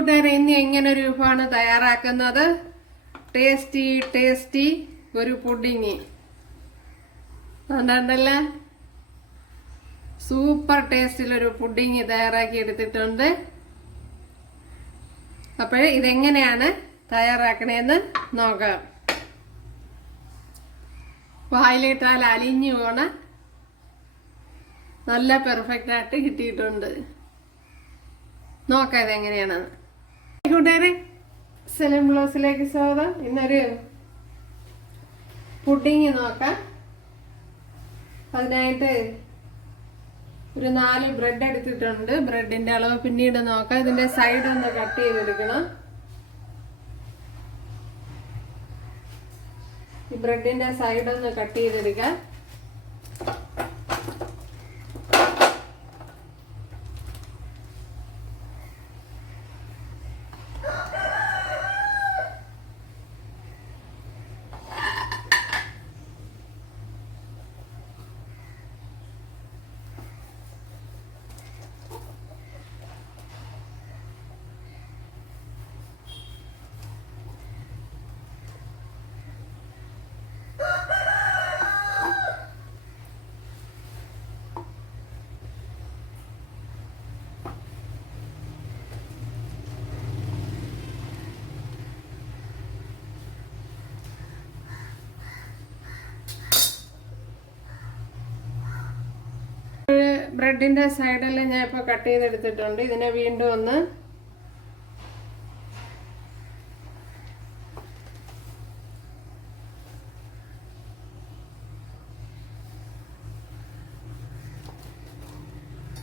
കൂട്ടുകാരെ ഇന്ന് എങ്ങനെ ഒരു വിഭവമാണ് തയ്യാറാക്കുന്നത്? ടേസ്റ്റി ടേസ്റ്റി ഒരു പുഡിങ്. അതുകൊണ്ടല്ല? സൂപ്പർ ടേസ്റ്റിലൊരു പുഡിങ് തയ്യാറാക്കി എടുത്തിട്ടുണ്ട് അപ്പോൾ ഇതെങ്ങനെയാണ് തയ്യാറാക്കണേന്ന് നോക്കാം. വായിലിട്ടാൽ അലിഞ്ഞു പോണ. നല്ല പെർഫെക്റ്റ് ആയിട്ട് കിട്ടിയിട്ടുണ്ട്. നോക്കാം ഇതെങ്ങനെയാണെന്ന്. കൂട്ടുകാരെ സ്വാഗതം. ഇന്നൊരു പുഡിങ് നോക്കാം. അതിനായിട്ട് ഒരു നാല് ബ്രെഡ് എടുത്തിട്ടുണ്ട്. ബ്രെഡിന്റെ അളവ് പിന്നീട് നോക്കാം. ഇതിന്റെ സൈഡ് ഒന്ന് കട്ട് ചെയ്തെടുക്കണം. ഈ ബ്രെഡിന്റെ സൈഡ് ഒന്ന് കട്ട് ചെയ്തെടുക്കാം. ബ്രെഡിന്റെ സൈഡെല്ലാം ഞാൻ ഇപ്പോൾ കട്ട് ചെയ്തെടുത്തിട്ടുണ്ട്. ഇതിനെ വീണ്ടും ഒന്ന്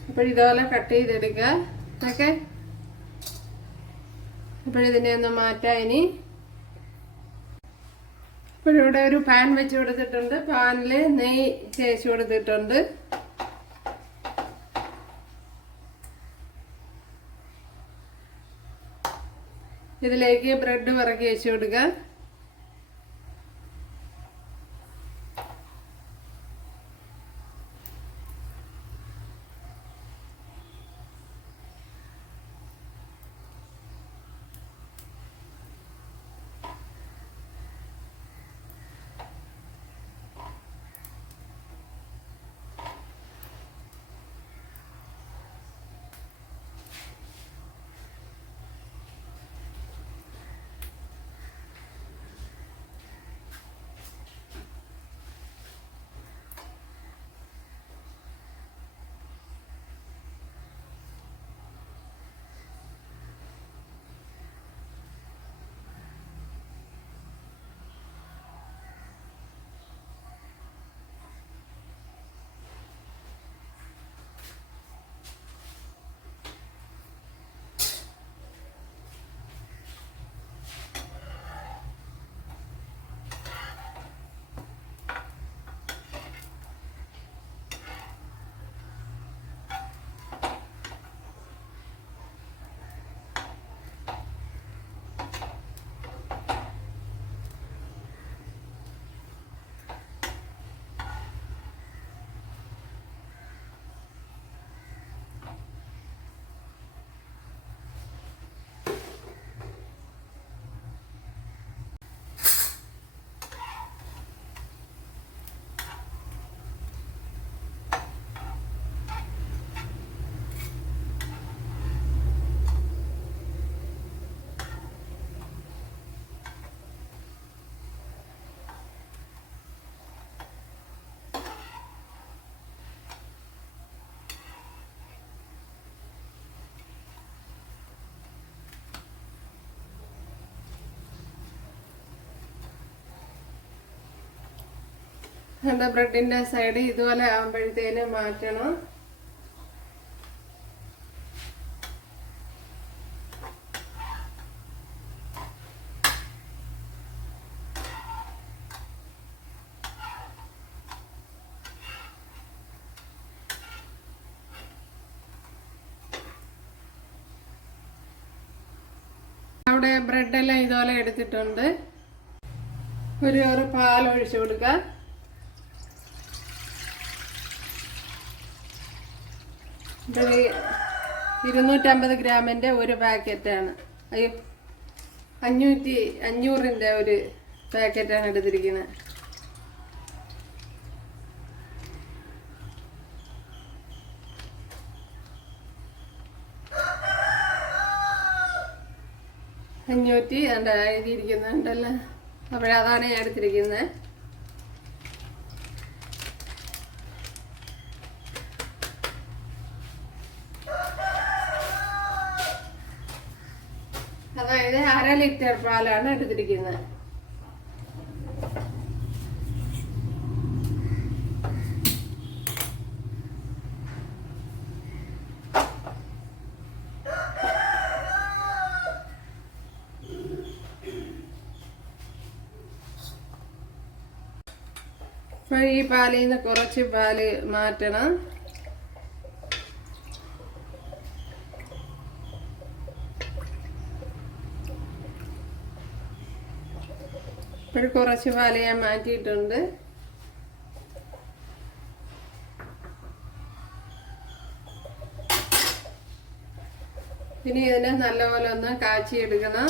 അപ്പോൾ ഇതുപോലെ കട്ട് ചെയ്തെടുക്കുക. ഓക്കെ? അപ്പോഴിതിനെ ഒന്ന് മാറ്റാം ഇനി. ഇപ്പോഴിവിടെ ഒരു പാൻ വെച്ച് കൊടുത്തിട്ടുണ്ട്. പാനിൽ നെയ്യ് ചേച്ചു കൊടുത്തിട്ടുണ്ട്. ഇതിലേക്ക് ബ്രെഡ് പിറക്കി വെച്ച് കൊടുക്കുക. എന്റെ ബ്രെഡിന്റെ സൈഡ് ഇതുപോലെ ആകുമ്പോഴത്തേന് മാറ്റണം. അവിടെ ബ്രെഡെല്ലാം ഇതുപോലെ എടുത്തിട്ടുണ്ട്. ഒരു പാൽ ഒഴിച്ചു കൊടുക്കുക ഇതിൽ ഇരുന്നൂറ്റമ്പത് ഗ്രാമിന്റെ ഒരു പാക്കറ്റാണ്. അയ്യോ അഞ്ഞൂറ്റി അഞ്ഞൂറിന്റെ ഒരു പാക്കറ്റാണ് എടുത്തിരിക്കുന്നത്. അഞ്ഞൂറ്റി എഴുതിയിരിക്കുന്നുണ്ടല്ലോ. അപ്പോഴതാണ് ഞാൻ എടുത്തിരിക്കുന്നത്. അതായത് അര ലിറ്റർ പാലാണ് എടുത്തിരിക്കുന്നത്. ഈ പാലിൽ നിന്ന് കുറച്ച് പാൽ മാറ്റണം. ഇപ്പോൾ കുറച്ച് പാൽ ഞാൻ മാറ്റിയിട്ടുണ്ട്. ഇനി ഇതിനെ നല്ലപോലെ ഒന്ന് കാച്ചിയെടുക്കണം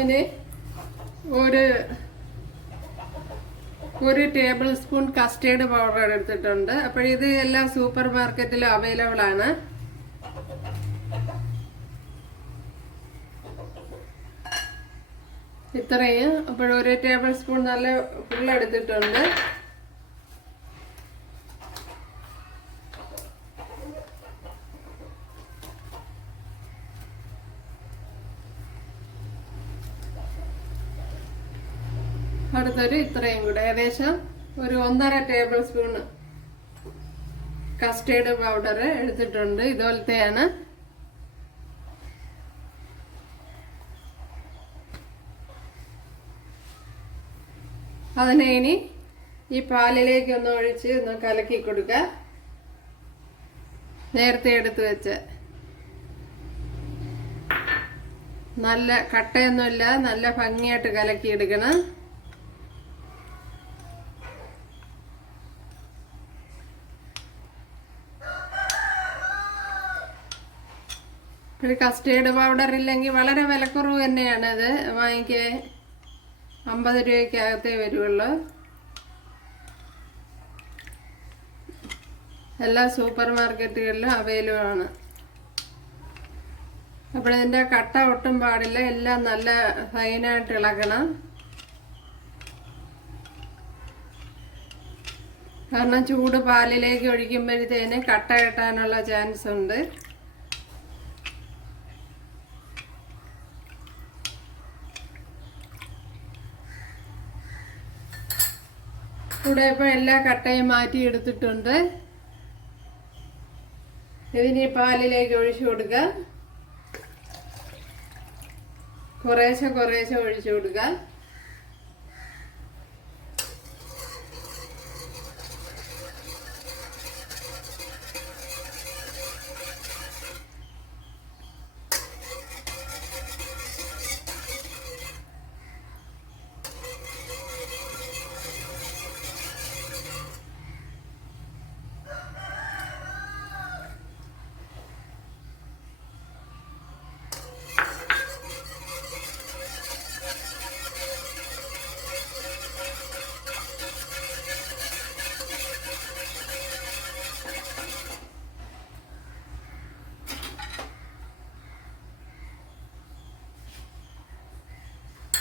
ഇനി ഒരു ഒരു ടേബിൾ സ്പൂൺ കസ്റ്റേർഡ് പൗഡർ എടുത്തിട്ടുണ്ട്. അപ്പോൾ ഇത് എല്ലാം സൂപ്പർ മാർക്കറ്റിലും അവൈലബിൾ ആണ്. ഇത്രയും. അപ്പോഴൊരു ടേബിൾ സ്പൂൺ നല്ല ഫുൾ അടുത്തൊരു ഇത്രയും കൂടെ. ഏകദേശം ഒരു ഒന്നര ടേബിൾ സ്പൂൺ കസ്റ്റേർഡ് പൗഡർ എടുത്തിട്ടുണ്ട്. ഇതുപോലത്തെയാണ്. അതിനെ ഇനി ഈ പാലിലേക്ക് ഒന്ന് ഒഴിച്ച് ഒന്ന് കലക്കി കൊടുക്കുക നേരത്തെ എടുത്ത് വെച്ച്. നല്ല കട്ടയൊന്നുമില്ല. നല്ല ഭംഗിയായിട്ട് കലക്കി എടുക്കണം ഒരു കസ്റ്റേർഡ് പൗഡർ ഇല്ലെങ്കിൽ വളരെ വിലക്കുറവ് തന്നെയാണ് അത് വാങ്ങിക്കാൻ അമ്പത് രൂപയ്ക്കകത്തേ വരുള്ളൂ എല്ലാ സൂപ്പർ മാർക്കറ്റുകളിലും അവൈലബിൾ ആണ്. അപ്പോൾ ഇതിന്റെ കട്ട ഒട്ടും പാടില്ല. എല്ലാം നല്ല ഫൈനായിട്ട് ഇളക്കണം കാരണം ചൂട് പാലിലേക്ക് ഒഴിക്കുമ്പോഴത്തേന് കട്ട കെട്ടാനുള്ള ചാൻസ് ഉണ്ട്. ഇവിടെ ഇപ്പോൾ എല്ലാ കട്ടയും മാറ്റി എടുത്തിട്ടുണ്ട്. ഇതിനി പാലിലേക്ക് ഒഴിച്ചു കൊടുക്കുക കുറേശ്ശെ കുറേശ്ശെ ഒഴിച്ചു കൊടുക്കുക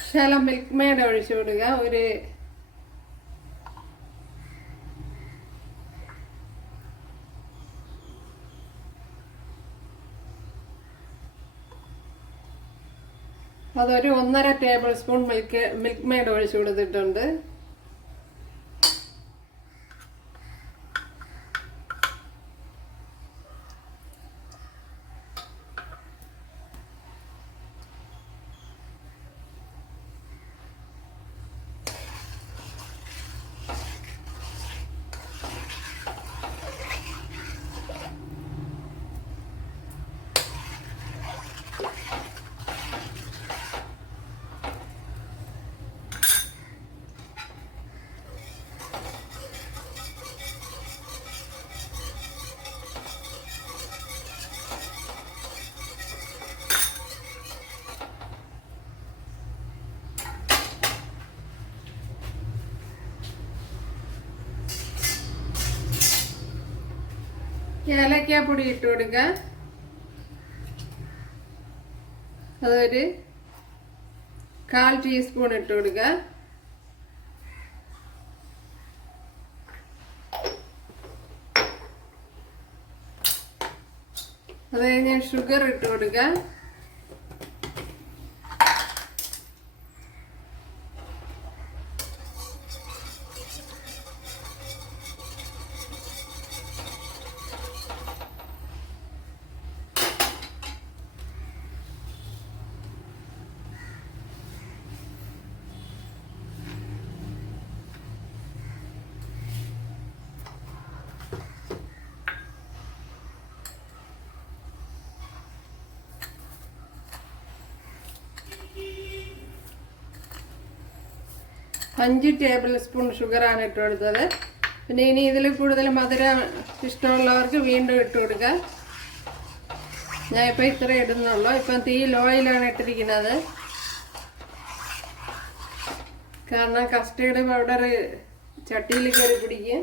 ശകലം മിൽക്ക് മേഡ് ഒഴിച്ചു കൊടുക്കുക ഒരു അതൊരു ഒന്നര table spoon milk Milkmaid ഒഴിച്ചു കൊടുത്തിട്ടുണ്ട്. ഏലക്കാപ്പൊടി ഇട്ട് കൊടുക്കുക അതൊരു കാൽ ടീസ്പൂൺ ഇട്ട് കൊടുക്കുക അത് കഴിഞ്ഞ് ഷുഗർ ഇട്ട് കൊടുക്കുക അഞ്ച് ടേബിൾ സ്പൂൺ ഷുഗറാണ് ഇട്ട് കൊടുത്തത്. പിന്നെ ഇനി ഇതിൽ കൂടുതൽ മധുരം ഇഷ്ടമുള്ളവർക്ക് വീണ്ടും ഇട്ട് കൊടുക്കുക ഞാൻ ഇപ്പം ഇത്ര ഇടുന്നുള്ളൂ. ഇപ്പം തീ ലോയിലാണ് ഇട്ടിരിക്കുന്നത്. കാരണം കസ്റ്റേർഡ് പൗഡർ ചട്ടിയിൽ കയറി പിടിക്കും.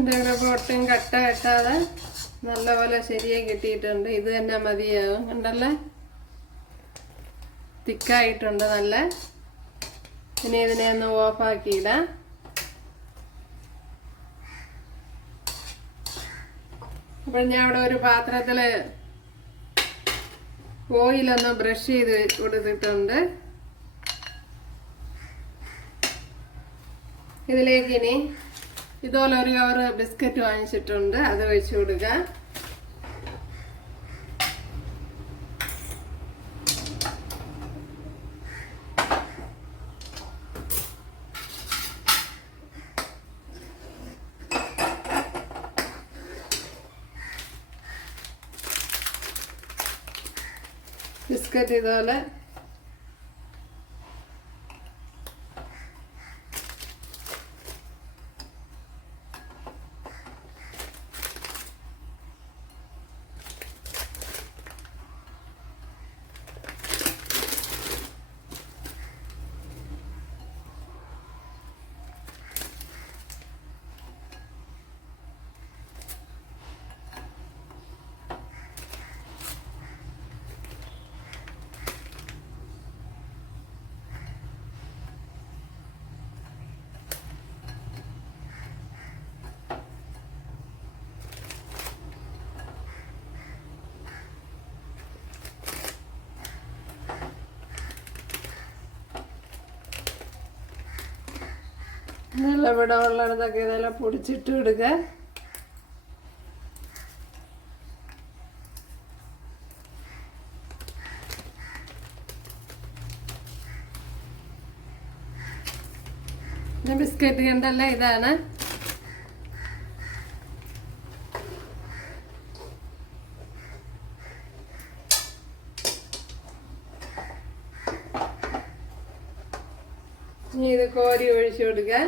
ഇവിടെ പൊട്ടും കട്ട കെട്ടാതെ നല്ലപോലെ ശരിയായി കിട്ടിയിട്ടുണ്ട്. ഇത് തന്നെ മതിയാവും. കണ്ടല്ലേ? തിക്കായിട്ടുണ്ട് നല്ല. ഇനി ഇതിനെ ഒന്ന് ഓഫാക്കിയിടാം അപ്പോൾ ഞാൻ അവിടെ ഒരു പാത്രത്തിൽ ഓയിലൊന്ന് ബ്രഷ് ചെയ്ത് കൊടുത്തിട്ടുണ്ട്. ഇതിലേക്ക് ഇനി ഇതുപോലെ ഒരു കവർ ബിസ്ക്കറ്റ് വാങ്ങിച്ചിട്ടുണ്ട്. അത് ഒഴിച്ചു കൊടുക്കുക ബിസ്ക്കറ്റ് ഇതുപോലെ നല്ല ഇവിടെ ഉള്ളിടത്തൊക്കെ ഇതെല്ലാം പൊടിച്ചിട്ട് ഇടുക. ബിസ്ക്കറ്റ് കണ്ടല്ല ഇതാണ്. ഇനി ഇത് കോരി ഒഴിച്ചു കൊടുക്കാൻ.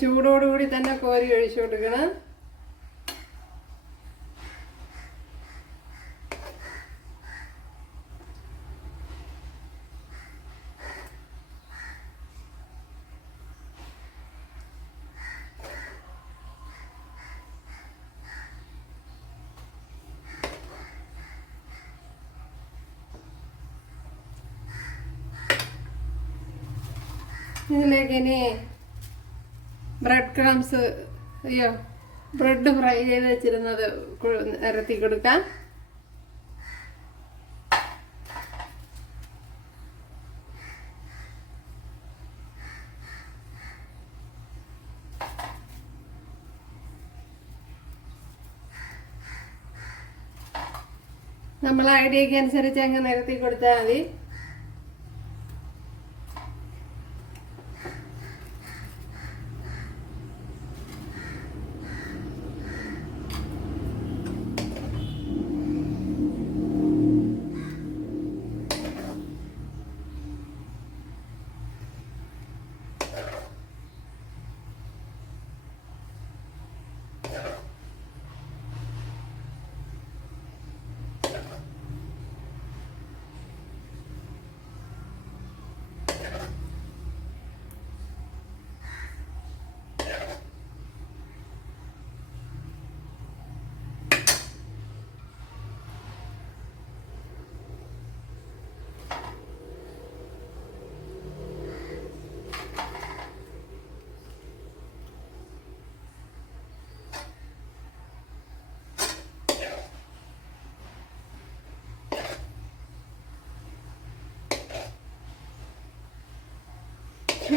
ചൂടോടുകൂടി തന്നെ കോരി ഒഴിച്ചു കൊടുക്കണം. ഇതിലേക്ക് ഇനി ബ്രെഡ് ക്രംസ് അയ്യോ ബ്രെഡ് ഫ്രൈ ചെയ്ത് വെച്ചിരുന്നത് നിരത്തി കൊടുക്കാം. നമ്മൾ ഐഡിയക്ക് അനുസരിച്ച് അങ്ങ് നിരത്തി കൊടുത്താൽ മതി.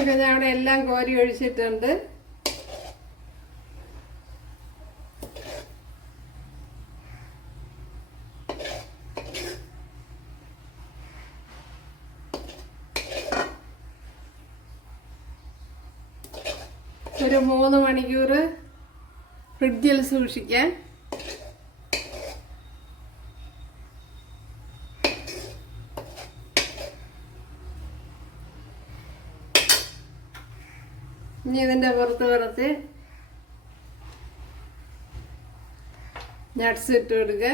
ഇത് ഞാൻ അവിടെ എല്ലാം കോരി ഒഴിച്ചിട്ടുണ്ട്. ഒരു മൂന്ന് മണിക്കൂർ ഫ്രിഡ്ജിൽ സൂക്ഷിക്കാൻ ഇനി ഇതിന്റെ പുറത്ത് കുറച്ച് നട്ട്സ് ഇട്ട് കൊടുക്കുക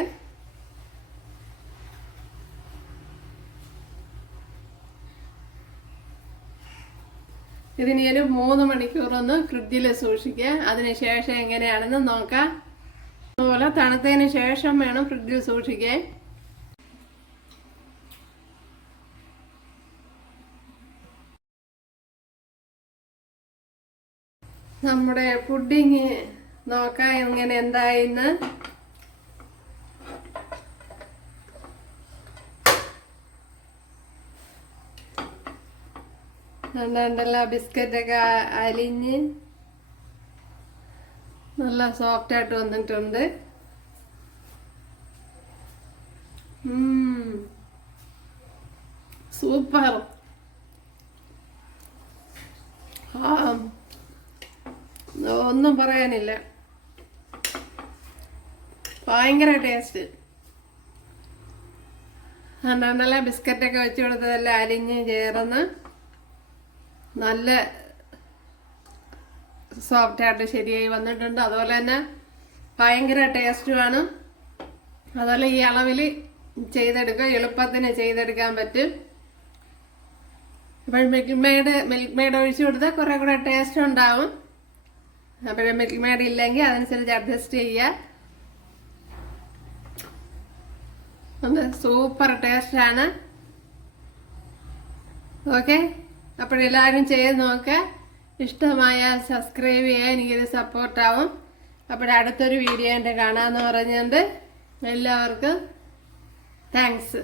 ഇതിനി ഒരു മൂന്ന് മണിക്കൂറൊന്ന് ഫ്രിഡ്ജിൽ സൂക്ഷിക്കുക. അതിനുശേഷം എങ്ങനെയാണെന്ന് നോക്കാം. അതുപോലെ തണുത്തതിന് ശേഷം വേണം ഫ്രിഡ്ജിൽ സൂക്ഷിക്കാൻ. നമ്മുടെ പുഡിങ് നോക്കാം എങ്ങനെ എന്തായിന്ന്. ബിസ്ക്കറ്റ് ഒക്കെ അലിഞ്ഞ് നല്ല സോഫ്റ്റ് ആയിട്ട് വന്നിട്ടുണ്ട്. സൂപ്പർ. ആ. ഒന്നും പറയാനില്ല. ഭയങ്കര ടേസ്റ്റ് നല്ല ബിസ്ക്കറ്റൊക്കെ വെച്ച് കൊടുത്തതെല്ലാം അരിഞ്ഞ് ചേർന്ന് നല്ല സോഫ്റ്റായിട്ട് ശരിയായി വന്നിട്ടുണ്ട്. അതുപോലെ തന്നെ ഭയങ്കര ടേസ്റ്റുമാണ് അതുപോലെ ഈ അളവിൽ ചെയ്തെടുക്കുക എളുപ്പത്തിന് ചെയ്തെടുക്കാൻ പറ്റും. ഇപ്പോൾ മിൽക്ക് മെയ്ഡ് മിൽക്ക് മെയ്ഡ് ഒഴിച്ചു കൊടുത്താൽ കുറേ കൂടെ ടേസ്റ്റ് ഉണ്ടാവും. അപ്പോൾ മിൽക്ക് മെയ്ഡ് ഇല്ലെങ്കിൽ അതനുസരിച്ച് അഡ്ജസ്റ്റ് ചെയ്യുക. ഒന്ന് സൂപ്പർ ടേസ്റ്റാണ് ഓക്കെ അപ്പോഴെല്ലാവരും ചെയ്ത് നോക്കുക ഇഷ്ടമായ സബ്സ്ക്രൈബ് ചെയ്യാൻ എനിക്കൊരു സപ്പോർട്ടാവും അപ്പോൾ അടുത്തൊരു വീഡിയോ എന്റെ കാണാമെന്ന് പറഞ്ഞുകൊണ്ട് എല്ലാവർക്കും താങ്ക്സ്